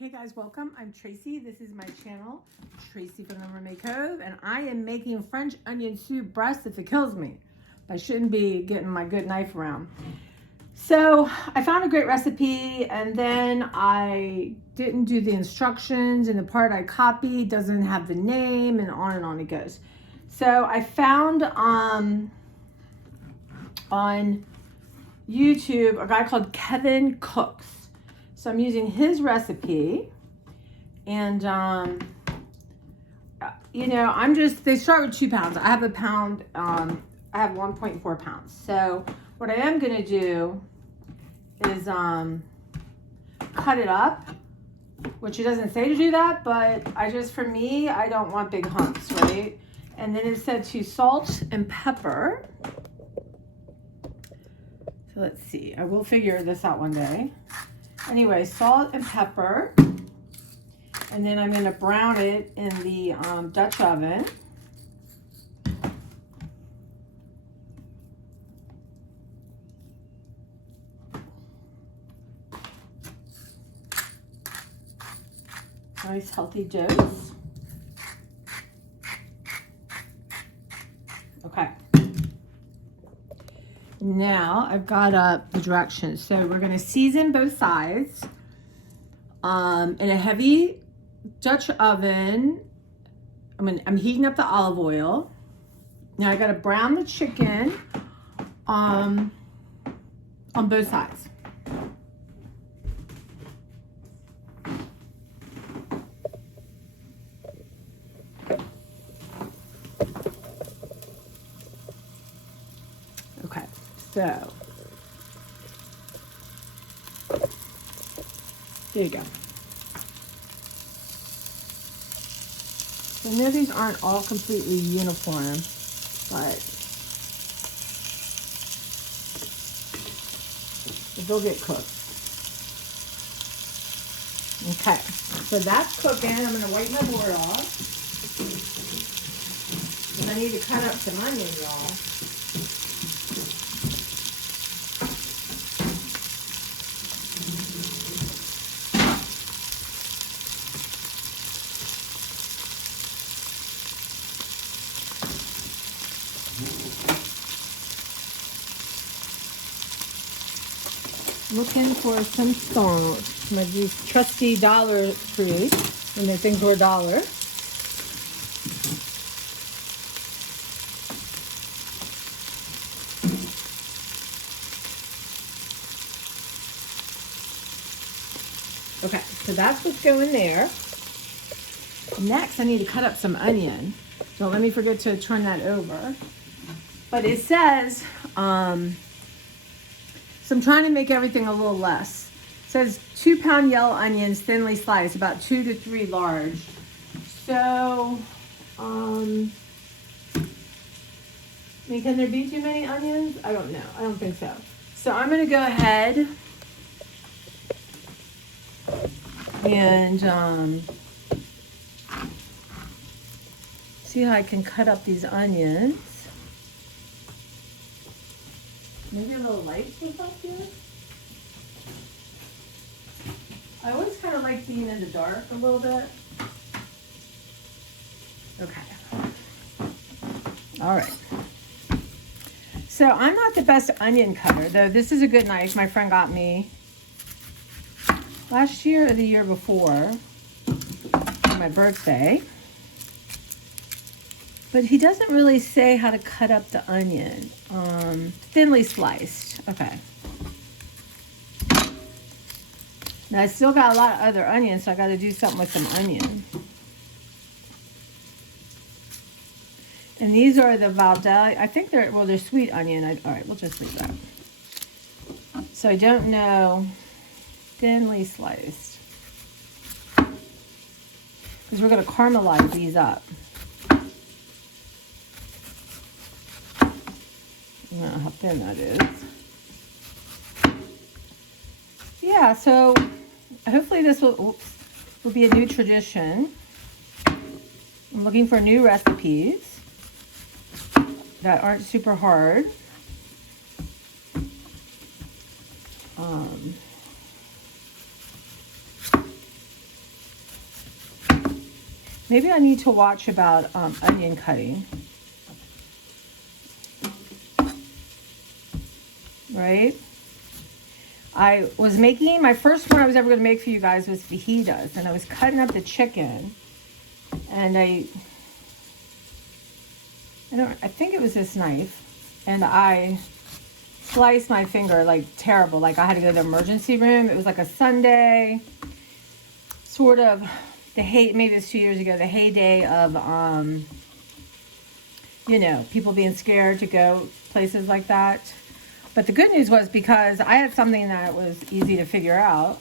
Hey guys, welcome. I'm Tracy. This is my channel, Tracy from the Mermaid Cove, and I am making French onion soup breast if it kills me. I shouldn't be getting my good knife around. So I found a great recipe, and then I didn't do the instructions, and the part I copied doesn't have the name, and on it goes. So I found on YouTube a guy called Kevin Cooks. So I'm using his recipe, and you know, they start with 2 pounds. I have a pound, I have 1.4 pounds. So what I am gonna do is cut it up, which it doesn't say to do that, but for me, I don't want big humps, right? And then it said to salt and pepper. So let's see, I will figure this out one day. Anyway, salt and pepper, and then I'm going to brown it in the Dutch oven. Nice healthy dose. Okay. Now I've got up the directions. So we're going to season both sides in a heavy Dutch oven. I'm heating up the olive oil. Now I got to brown the chicken on both sides. Okay. So, there you go. So I know these aren't all completely uniform, but they'll get cooked. Okay, so that's cooking. I'm going to wipe my board off. And I need to cut up some onion, y'all. Looking for some stones. These trusty Dollar Tree, when the things were $1. Okay, so that's what's going there. Next, I need to cut up some onion. Don't let me forget to turn that over. But it says, so I'm trying to make everything a little less. It says 2-pound yellow onions, thinly sliced, about 2 to 3 large. So, can there be too many onions? I don't know. I don't think so. So I'm going to go ahead and see how I can cut up these onions. Maybe a little light or something. I always kind of like being in the dark a little bit. Okay. All right. So I'm not the best onion cutter, though this is a good knife my friend got me last year or the year before for my birthday. But he doesn't really say how to cut up the onion. Thinly sliced. Okay. Now I still got a lot of other onions, so I got to do something with some onion. And these are the Valdel. I think they're sweet onion. All right, we'll just leave that. So I don't know. Thinly sliced. Because we're going to caramelize these up. I don't know how thin that is. Yeah, so hopefully this will be a new tradition. I'm looking for new recipes that aren't super hard. Maybe I need to watch about onion cutting. Right? I was making, my first one I was ever going to make for you guys was fajitas. And I was cutting up the chicken. And I think it was this knife. And I sliced my finger like terrible. Like I had to go to the emergency room. It was like a Sunday. Sort of the maybe it was 2 years ago, the heyday of, you know, people being scared to go places like that. But the good news was because I had something that was easy to figure out,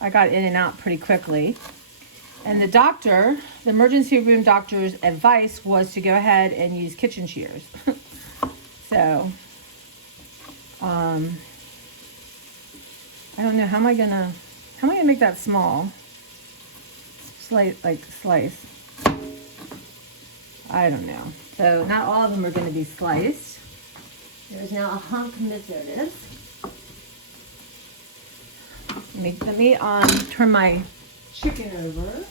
I got in and out pretty quickly. And the doctor, the emergency room doctor's advice was to go ahead and use kitchen shears. So, I don't know, how am I gonna make that small? Slice. I don't know. So not all of them are gonna be sliced. There's now a hunk missing. Let me turn my chicken over.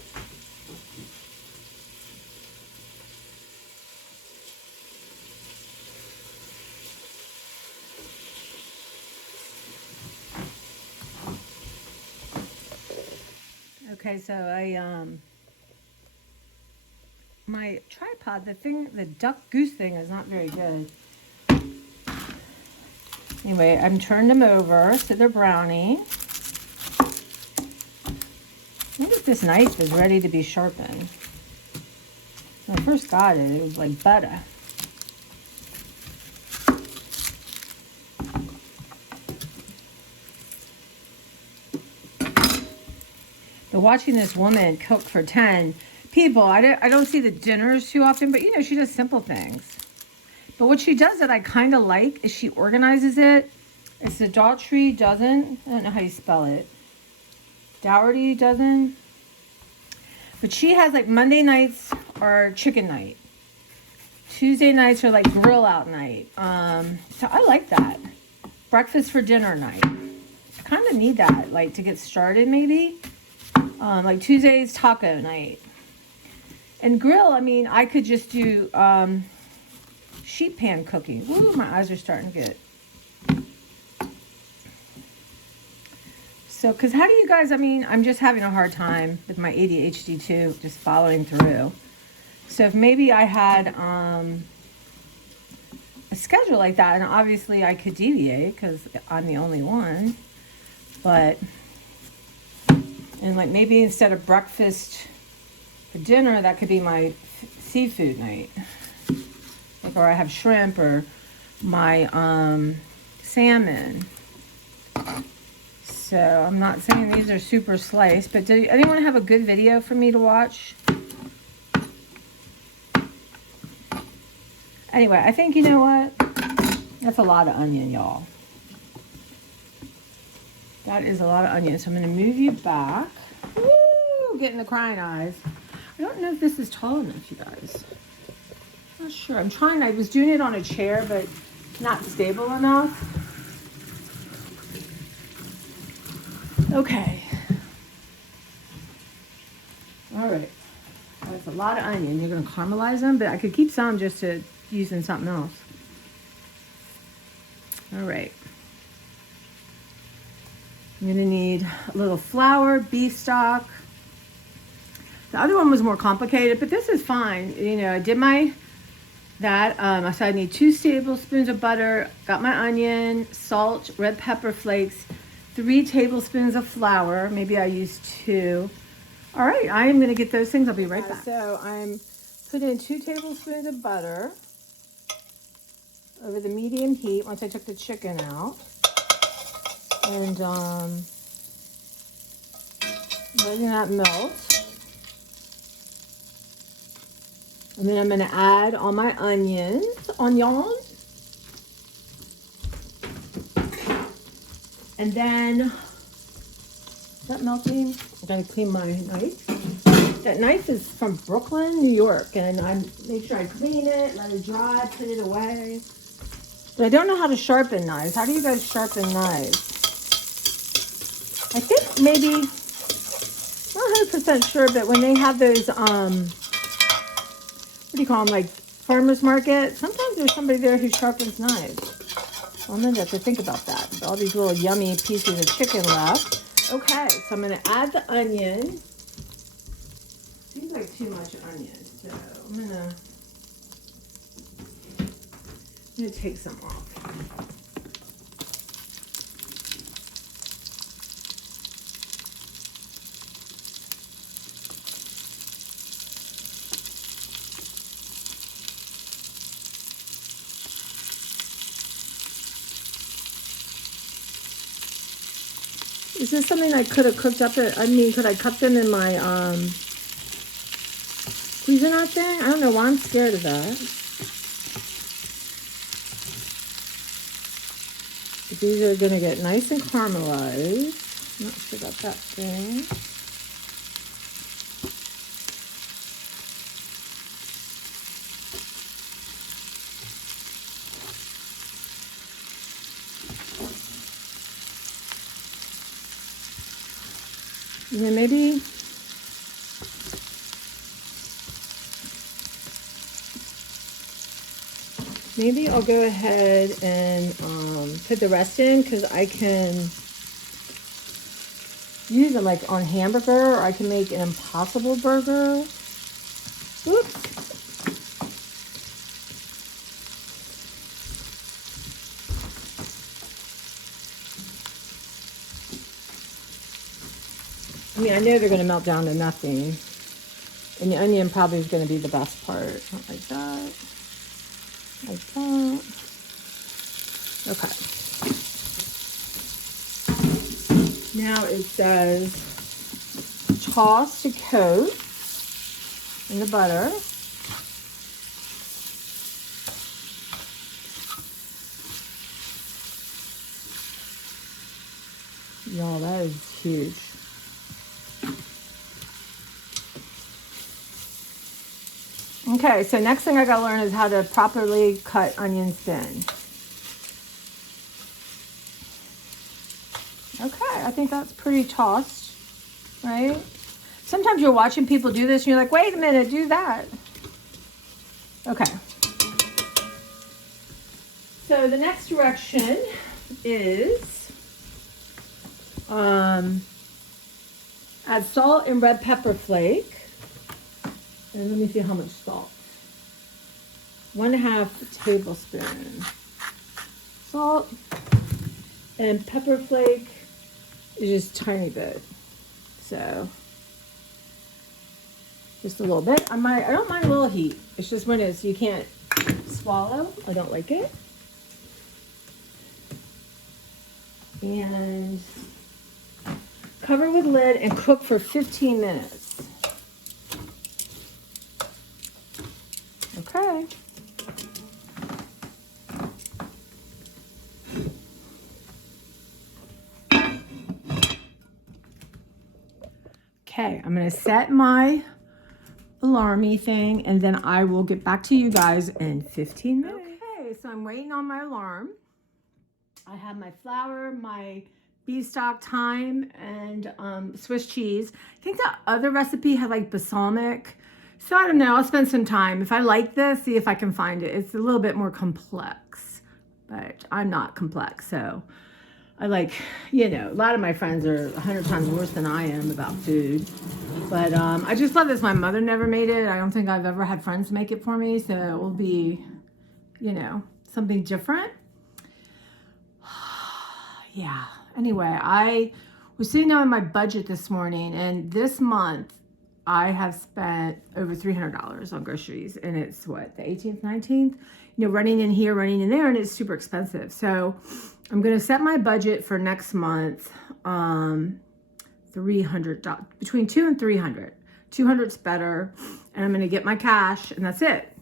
Okay, so my tripod, the duck goose thing is not very good. Anyway, I'm turned them over so they're browning. I think this knife is ready to be sharpened. When I first got it, it was like butter. But watching this woman cook for 10 people, I don't see the dinners too often, but you know, she does simple things. But what she does that I kind of like is she organizes it. It's the Daughtry dozen. I don't know how you spell it. Dougherty dozen. But she has like Monday nights are chicken night. Tuesday nights are like grill out night. So I like that. Breakfast for dinner night. I kind of need that, like to get started maybe. Like Tuesday's taco night. And grill, I mean, I could just do sheet pan cooking. Ooh, my eyes are starting to get. So, because how do you guys, I mean, I'm just having a hard time with my ADHD too, just following through. So if maybe I had a schedule like that, and obviously I could deviate because I'm the only one, but, and like maybe instead of breakfast for dinner, that could be my seafood night. Like, or I have shrimp or my salmon. So I'm not saying these are super sliced, but does anyone have a good video for me to watch? Anyway, I think, you know what? That's a lot of onion, y'all. That is a lot of onion. So I'm going to move you back. Woo! Getting the crying eyes. I don't know if this is tall enough, you guys. Not sure. I'm trying. I was doing it on a chair, but not stable enough. Okay. All right. That's a lot of onion. You're going to caramelize them, but I could keep some just to use in something else. All right. I'm going to need a little flour, beef stock. The other one was more complicated, but this is fine. You know, I did so I need 2 tablespoons of butter, got my onion, salt, red pepper flakes, 3 tablespoons of flour. Maybe I used 2. All right, I am going to get those things. I'll be right back. So I'm putting in 2 tablespoons of butter over the medium heat once I took the chicken out. And letting that melt. And then I'm going to add all my onions. And then, is that melting? I gotta clean my knife. That knife is from Brooklyn, New York. And I make sure I clean it, let it dry, put it away. But I don't know how to sharpen knives. How do you guys sharpen knives? I think maybe, not 100% sure, but when they have those, what do you call them, like farmer's market, sometimes there's somebody there who sharpens knives. Well, I'm going to have to think about that. All these little yummy pieces of chicken left. Okay, so I'm going to add the onion. Seems like too much onion, so I'm going to take some off. Is this something I could have cooked up? Could I cut them in my Cuisinart thing? I don't know why I'm scared of that. But these are going to get nice and caramelized. Not sure about that thing. And then maybe I'll go ahead and put the rest in, because I can use it like on hamburger, or I can make an Impossible burger. Whoops. I mean, I know they're going to melt down to nothing. And the onion probably is going to be the best part. Not like that. Like that. Okay. Now it says toss to coat in the butter. Y'all, that is huge. Okay, so next thing I gotta learn is how to properly cut onions thin. Okay, I think that's pretty tossed, right? Sometimes you're watching people do this and you're like, wait a minute, do that. Okay. So the next direction is add salt and red pepper flake. And let me see how much salt. 1/2 tablespoon. Salt and pepper flake is just a tiny bit. So just a little bit. I don't mind a little heat. It's just when you can't swallow. I don't like it. And cover with lid and cook for 15 minutes. Okay. Okay, I'm going to set my alarmy thing, and then I will get back to you guys in 15 minutes. Okay, so I'm waiting on my alarm. I have my flour, my beef stock, thyme, and Swiss cheese. I think the other recipe had like balsamic. So I don't know, I'll spend some time. If I like this, see if I can find it. It's a little bit more complex, but I'm not complex. So I like, a lot of my friends are 100 times worse than I am about food. But I just love this. My mother never made it. I don't think I've ever had friends make it for me. So it will be, something different. Yeah. Anyway, I was sitting down on my budget this morning, and this month I have spent over $300 on groceries, and it's what, the 18th, 19th, running in here, running in there, and it's super expensive. So I'm going to set my budget for next month, $300, between $200 and $300. 200's better, and I'm going to get my cash, and that's it.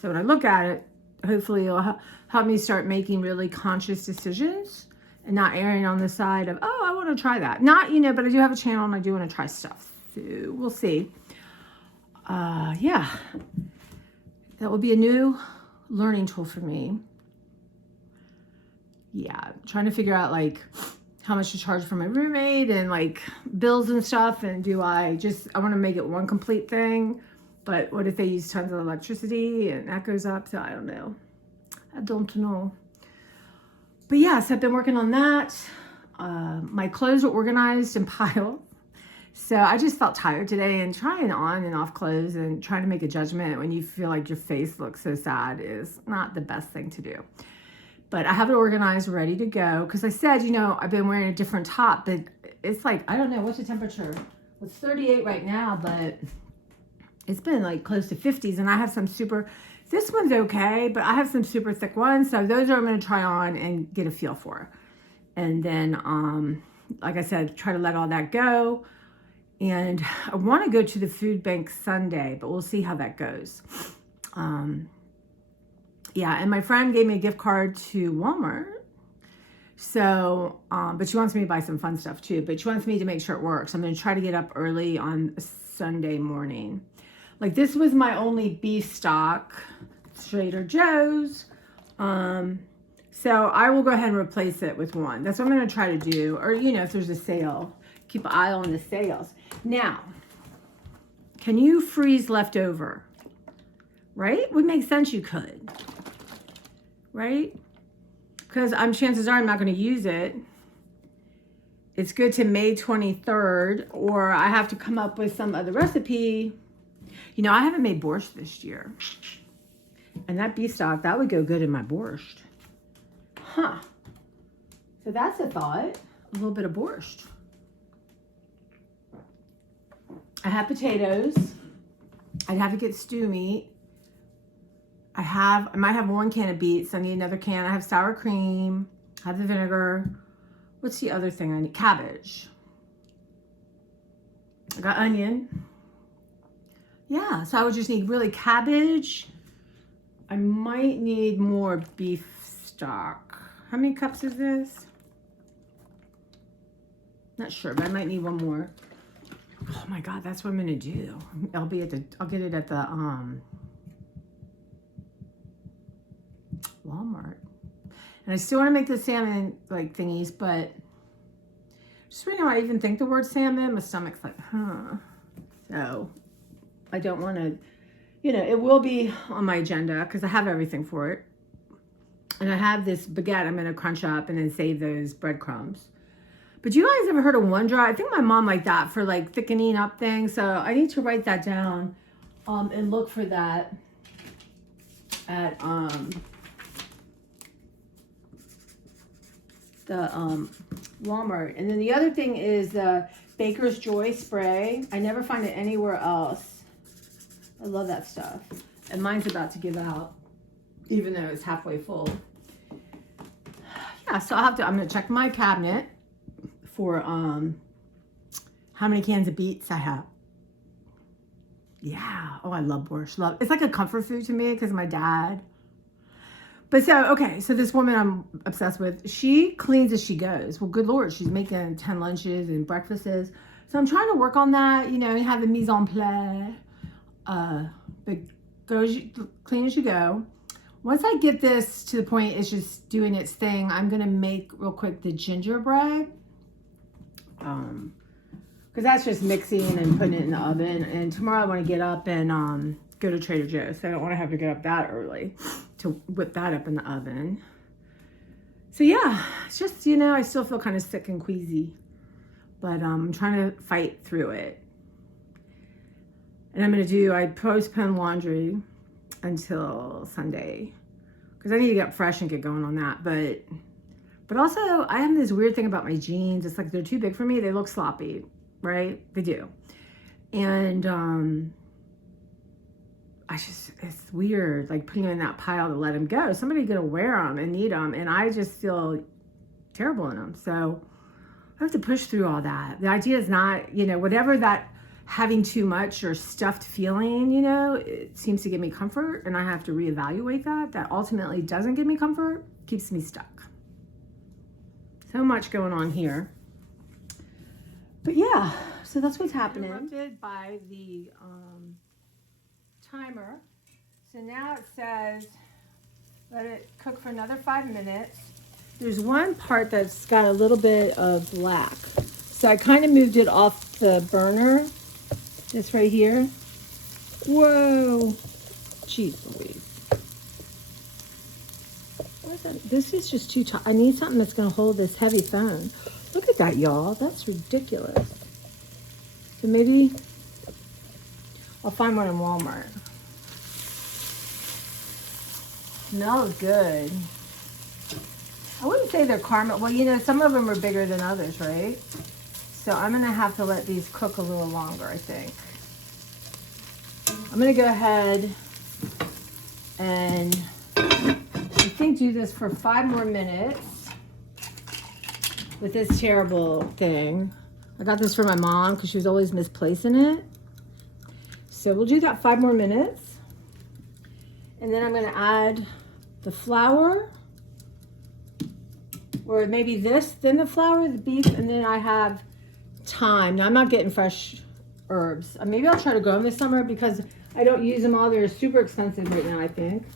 So when I look at it, hopefully it'll help me start making really conscious decisions and not erring on the side of, oh, I want to try that. Not, but I do have a channel and I do want to try stuff. So we'll see. Yeah, that will be a new learning tool for me. Yeah, trying to figure out, like, how much to charge for my roommate and like bills and stuff. And I want to make it one complete thing. But what if they use tons of electricity and that goes up? So I don't know. But yeah, so I've been working on that. My clothes are organized and piled. So I just felt tired today, and trying on and off clothes and trying to make a judgment when you feel like your face looks so sad is not the best thing to do. But I have it organized, ready to go. Because I said, I've been wearing a different top, but it's like, I don't know, what's the temperature? It's 38 right now, but it's been like close to 50s. And I have some this one's okay, but I have some super thick ones. So those are I'm going to try on and get a feel for. And then, like I said, try to let all that go. And I want to go to the food bank Sunday, but we'll see how that goes. Yeah, and my friend gave me a gift card to Walmart. So, but she wants me to buy some fun stuff too, but she wants me to make sure it works. I'm going to try to get up early on Sunday morning. Like this was my only beef stock, Trader Joe's. So I will go ahead and replace it with one. That's what I'm going to try to do. Or, if there's a sale, keep an eye on the sales. Now, can you freeze leftover? Right? Would make sense you could. Right? Because chances are I'm not going to use it. It's good to May 23rd, or I have to come up with some other recipe. I haven't made borscht this year. And that beef stock, that would go good in my borscht. Huh. So that's a thought. A little bit of borscht. I have potatoes. I'd have to get stew meat. I might have one can of beets. I need another can. I have sour cream. I have the vinegar. What's the other thing I need? Cabbage. I got onion. Yeah, so I would just need really cabbage. I might need more beef stock. How many cups is this? Not sure, but I might need one more. Oh my God, that's what I'm gonna do. I'll get it at the Walmart. And I still want to make the salmon like thingies, but just right now I even think the word salmon, my stomach's like, huh. So I don't want to, it will be on my agenda because I have everything for it. And I have this baguette I'm going to crunch up and then save those breadcrumbs. But you guys ever heard of OneDry? I think my mom liked that for like thickening up things. So I need to write that down and look for that at the Walmart. And then the other thing is the Baker's Joy spray. I never find it anywhere else. I love that stuff. And mine's about to give out, even though it's halfway full. Yeah, so I'm going to check my cabinet for how many cans of beets I have. Yeah. Oh, I love borscht. It's like a comfort food to me because of my dad. But so this woman I'm obsessed with, she cleans as she goes. Well, good Lord, she's making 10 lunches and breakfasts. So I'm trying to work on that. You have the mise en place. But clean as you go. Once I get this to the point it's just doing its thing, I'm going to make real quick the gingerbread. Because that's just mixing and putting it in the oven. And tomorrow I want to get up and go to Trader Joe's. So I don't want to have to get up that early to whip that up in the oven. So yeah, it's just, I still feel kind of sick and queasy. But I'm trying to fight through it. And I postpone laundry until Sunday. Because I need to get fresh and get going on that. But also, I have this weird thing about my jeans. It's like they're too big for me. They look sloppy, right? They do. And it's weird, like putting them in that pile to let them go. Somebody's going to wear them and need them. And I just feel terrible in them. So I have to push through all that. The idea is not, whatever that having too much or stuffed feeling, it seems to give me comfort. And I have to reevaluate that. That ultimately doesn't give me comfort, keeps me stuck. So much going on here. But yeah, so that's what's happening. Interrupted by the timer. So now it says let it cook for another 5 minutes. there's one part that's got a little bit of black. So I kind of moved it off the burner. This right here. Whoa. Jeez Louise. This is just too tight. I need something that's going to hold this heavy phone. Look at that, y'all. That's ridiculous. So maybe I'll find one in Walmart. Smells good. I wouldn't say they're caramel. Well, you know, some of them are bigger than others, right? So I'm going to have to let these cook a little longer, I think. I'm going to go ahead and I think do this for 5 more minutes with this terrible thing. I got this for my mom because she was always misplacing it. So we'll do that 5 more minutes. And then I'm going to add the flour, or maybe this, then the flour, the beef, and then I have thyme. Now I'm not getting fresh herbs. Maybe I'll try to grow them this summer because I don't use them all. They're super expensive right now, I think.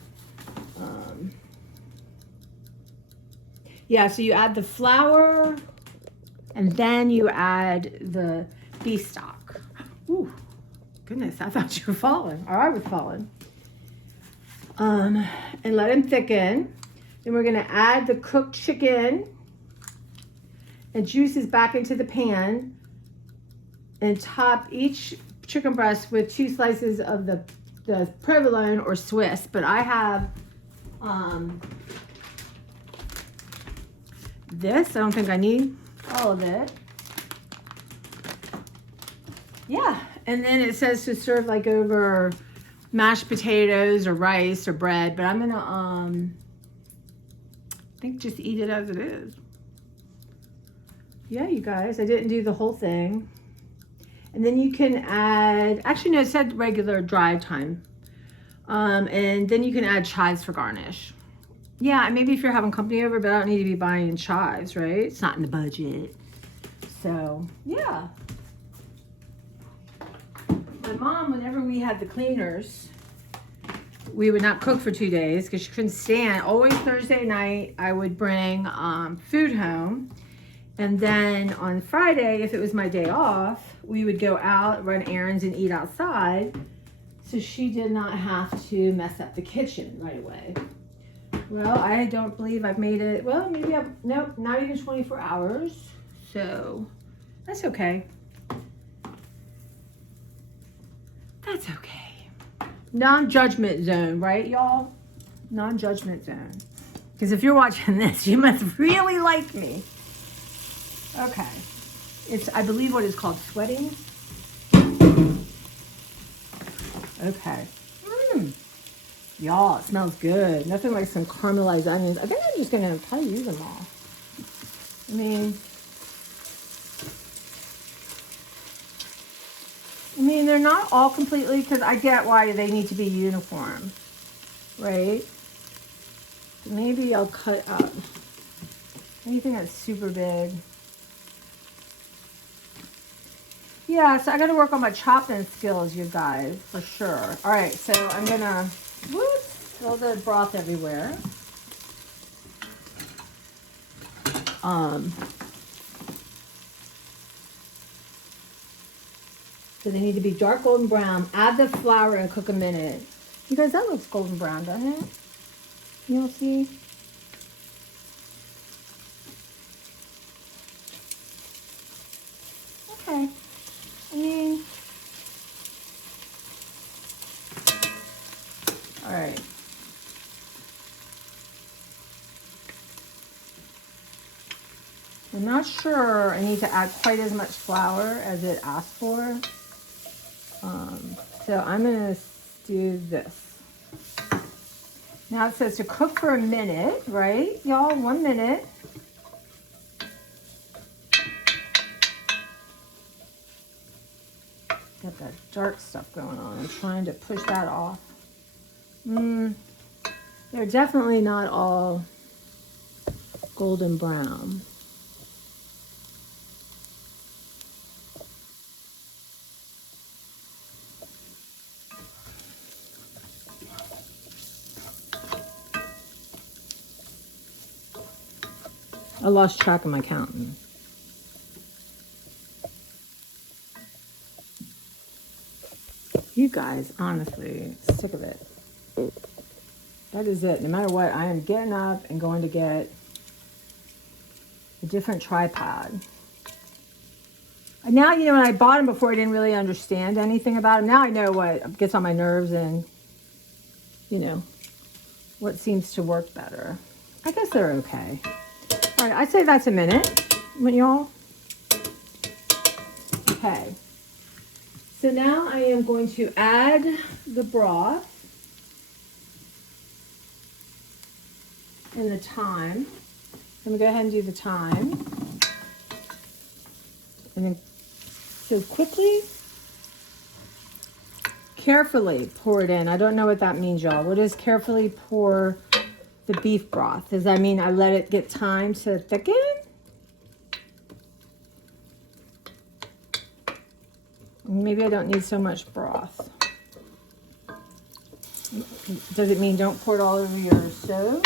Yeah, so you add the flour and then you add the beef stock. Ooh, goodness, I thought you were falling. Or I was falling. And let them thicken. Then we're gonna add the cooked chicken and juices back into the pan and top each chicken breast with 2 slices of the provolone or Swiss, but I have this. I don't think I need all of it. Yeah, and then it says to serve like over mashed potatoes or rice or bread, but I'm gonna I think just eat it as it is. Yeah, you guys, I didn't do the whole thing. And then you can add, actually no, it said regular dry time. And then you can add chives for garnish. Yeah, maybe if you're having company over, but I don't need to be buying chives, right? It's not in the budget. So, yeah. My mom, whenever we had the cleaners, we would not cook for 2 days because she couldn't stand. Always Thursday night, I would bring food home. And then on Friday, if it was my day off, we would go out, run errands, and eat outside. So she did not have to mess up the kitchen right away. Well, I don't believe I've made it. Well, maybe nope, not even 24 hours. So that's okay. That's okay. Non-judgment zone, right, y'all? Non-judgment zone. Because if you're watching this, you must really like me. Okay. It's, I believe, what is called sweating. Okay. Y'all, it smells good. Nothing like some caramelized onions. I think I'm just going to probably use them all. I mean, they're not all completely, because I get why they need to be uniform, right? Maybe I'll cut up anything that's super big. Yeah, so I got to work on my chopping skills, you guys, for sure. All right, so I'm going to fill the broth everywhere. So they need to be dark golden brown. Add the flour and cook a minute. You guys, that looks golden brown, doesn't it? You'll see. Okay. I mean, all right. I'm not sure I need to add quite as much flour as it asked for. So I'm going to do this. Now it says to cook for a minute, right? Y'all, 1 minute. Got that dark stuff going on. I'm trying to push that off. They're definitely not all golden brown. I lost track of my counting. You guys, honestly, sick of it. That is it. No matter what, I am getting up and going to get a different tripod. And now, you know, when I bought them before, I didn't really understand anything about them. Now I know what gets on my nerves and, you know, what seems to work better. I guess they're okay. All right, I'd say that's a minute, wouldn't y'all? Okay. So now I am going to add the broth and the thyme. I'm going to go ahead and do the thyme. And then, so quickly, carefully pour it in. I don't know what that means, y'all. What does carefully pour the beef broth? Does that mean I let it get time to thicken? Maybe I don't need so much broth. Does it mean don't pour it all over your stove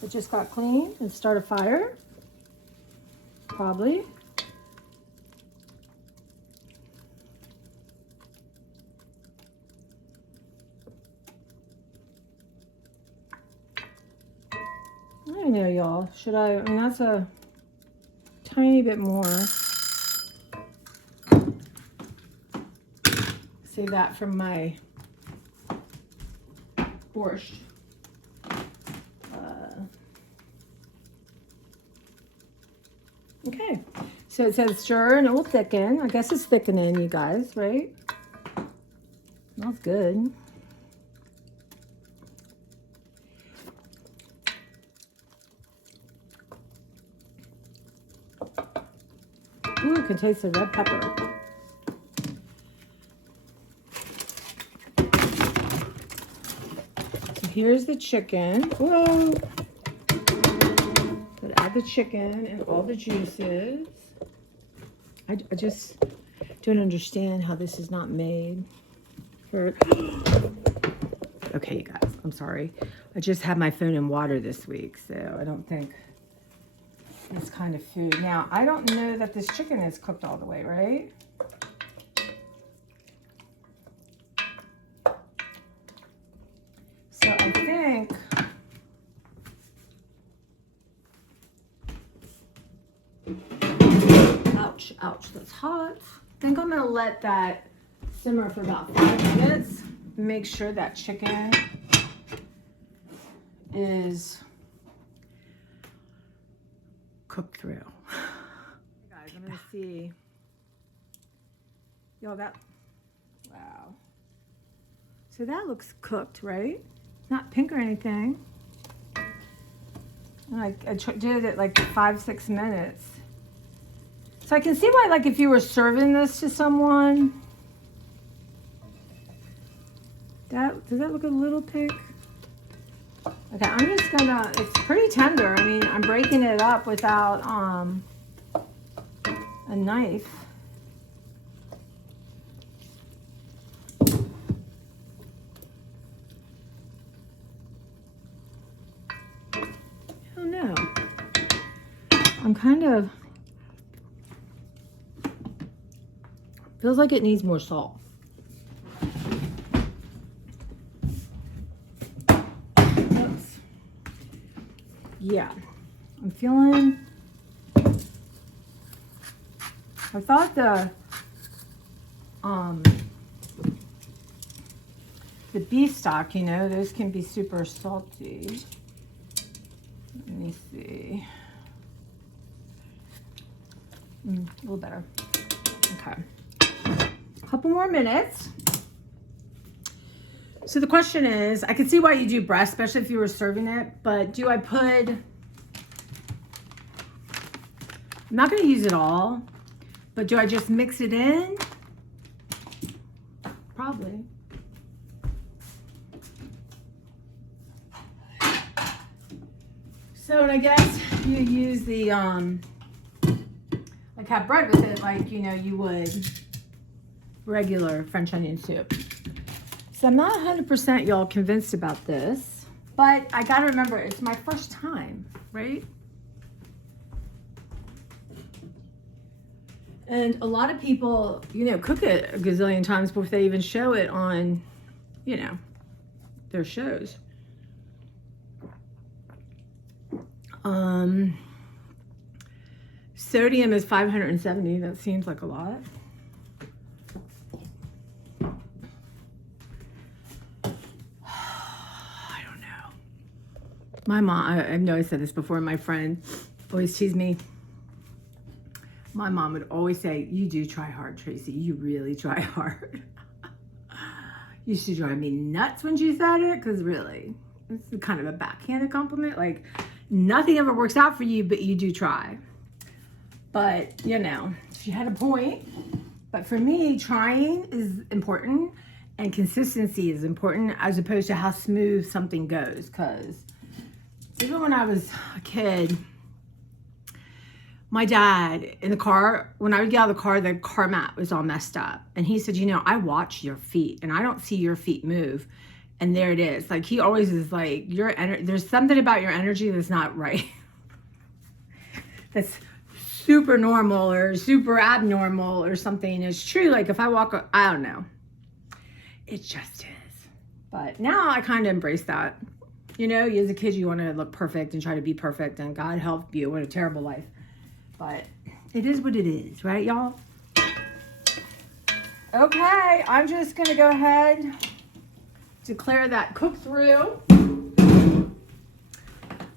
that just got clean and start a fire? Probably. I don't know, y'all. Should I mean, that's a tiny bit more. Save that from my borscht. Okay, so it says stir and it will thicken. I guess it's thickening, you guys, right? Smells good. Ooh, you can taste the red pepper. So here's the chicken. Whoa! But add the chicken and all the juices. I just don't understand how this is not made for... Okay, you guys, I'm sorry. I just had my phone in water this week, so I don't think this kind of food. Now, I don't know that this chicken is cooked all the way, right? So I think ouch, ouch, that's hot. I think I'm gonna let that simmer for about 5 minutes. Make sure that chicken is cooked through. Hey guys, I'm gonna see. Yo, that, wow. So that looks cooked, right? Not pink or anything. And I did it like 5-6 minutes. So I can see why, like, if you were serving this to someone, does that look a little pink? Okay, I'm just gonna, it's pretty tender. I mean, I'm breaking it up without a knife. I don't know. I'm kind of, feels like it needs more salt. Yeah, I'm feeling, I thought the beef stock, you know, those can be super salty. Let me see. A little better. Okay. A couple more minutes. So the question is, I can see why you do breast, especially if you were serving it, but do I put, I'm not going to use it all, but do I just mix it in? Probably. So, and I guess you use the, like have bread with it like, you know, you would regular French onion soup. So I'm not 100% y'all convinced about this, but I gotta remember, it's my first time, right? And a lot of people, you know, cook it a gazillion times before they even show it on, you know, their shows. Sodium is 570. That seems like a lot. I don't know. My mom, I know I said this before, my friend always teased me. My mom would always say, you do try hard, Tracy. You really try hard. You used to drive me nuts when she said it, because really, it's kind of a backhanded compliment. Like, nothing ever works out for you, but you do try. But, you know, she had a point. But for me, trying is important, and consistency is important, as opposed to how smooth something goes. Because even when I was a kid, my dad, in the car, when I would get out of the car mat was all messed up. And he said, you know, I watch your feet and I don't see your feet move. And there it is. Like, he always is like, there's something about your energy that's not right. That's super normal or super abnormal or something. It's true. Like, if I walk, I don't know. It just is. But now I kind of embrace that. You know, as a kid, you want to look perfect and try to be perfect. And God help you. What a terrible life. But it is what it is, right, y'all? Okay, I'm just going to go ahead, declare that cook through.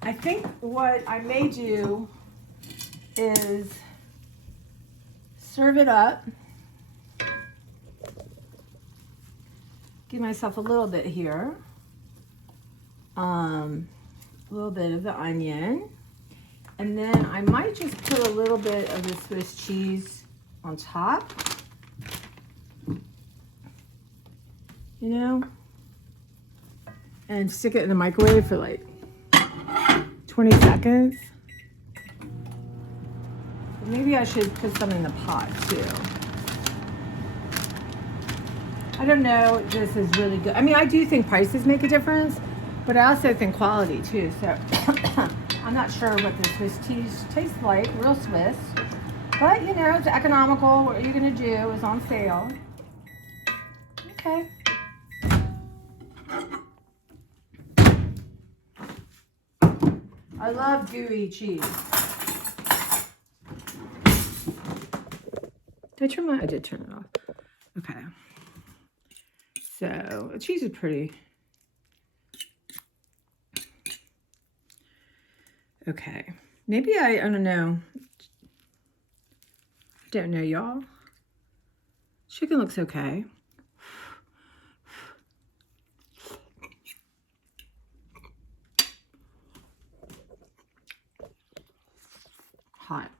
I think what I may do is serve it up. Give myself a little bit here. A little bit of the onion. And then I might just put a little bit of the Swiss cheese on top. You know? And stick it in the microwave for like 20 seconds. Maybe I should put some in the pot too. I don't know if this is really good. I mean, I do think prices make a difference, but I also think quality too. So I'm not sure what the Swiss cheese tastes like, real Swiss. But, you know, it's economical. What you're going to do is on sale. Okay. I love gooey cheese. Did I turn I did turn it off. Okay. So, the cheese is pretty. Okay, maybe I don't know. Don't know, y'all. Chicken looks okay. Hot.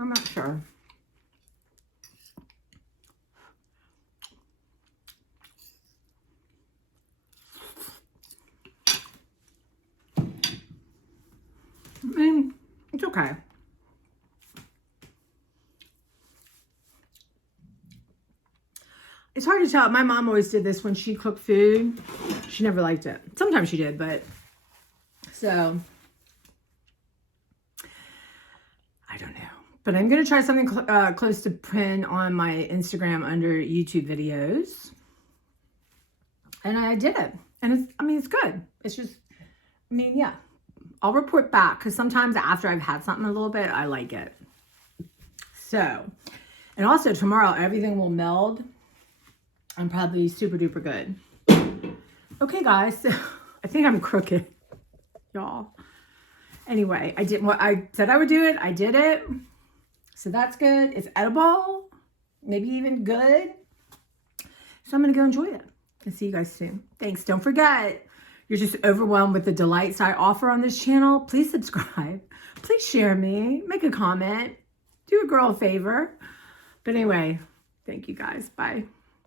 I'm not sure. I mean, it's okay. It's hard to tell. My mom always did this when she cooked food. She never liked it. Sometimes she did, but so I don't know. But I'm going to try something close to pin on my Instagram under YouTube videos. And I did it. And it's, I mean, it's good. It's just, I mean, yeah. I'll report back because sometimes after I've had something a little bit, I like it. So, and also tomorrow, everything will meld. I'm probably super duper good. Okay, guys. So I think I'm crooked, y'all. Anyway, I did what I said I would do it. I did it. So that's good. It's edible. Maybe even good. So I'm going to go enjoy it. And see you guys soon. Thanks. Don't forget, you're just overwhelmed with the delights I offer on this channel. Please subscribe. Please share me. Make a comment. Do a girl a favor. But anyway, thank you guys. Bye.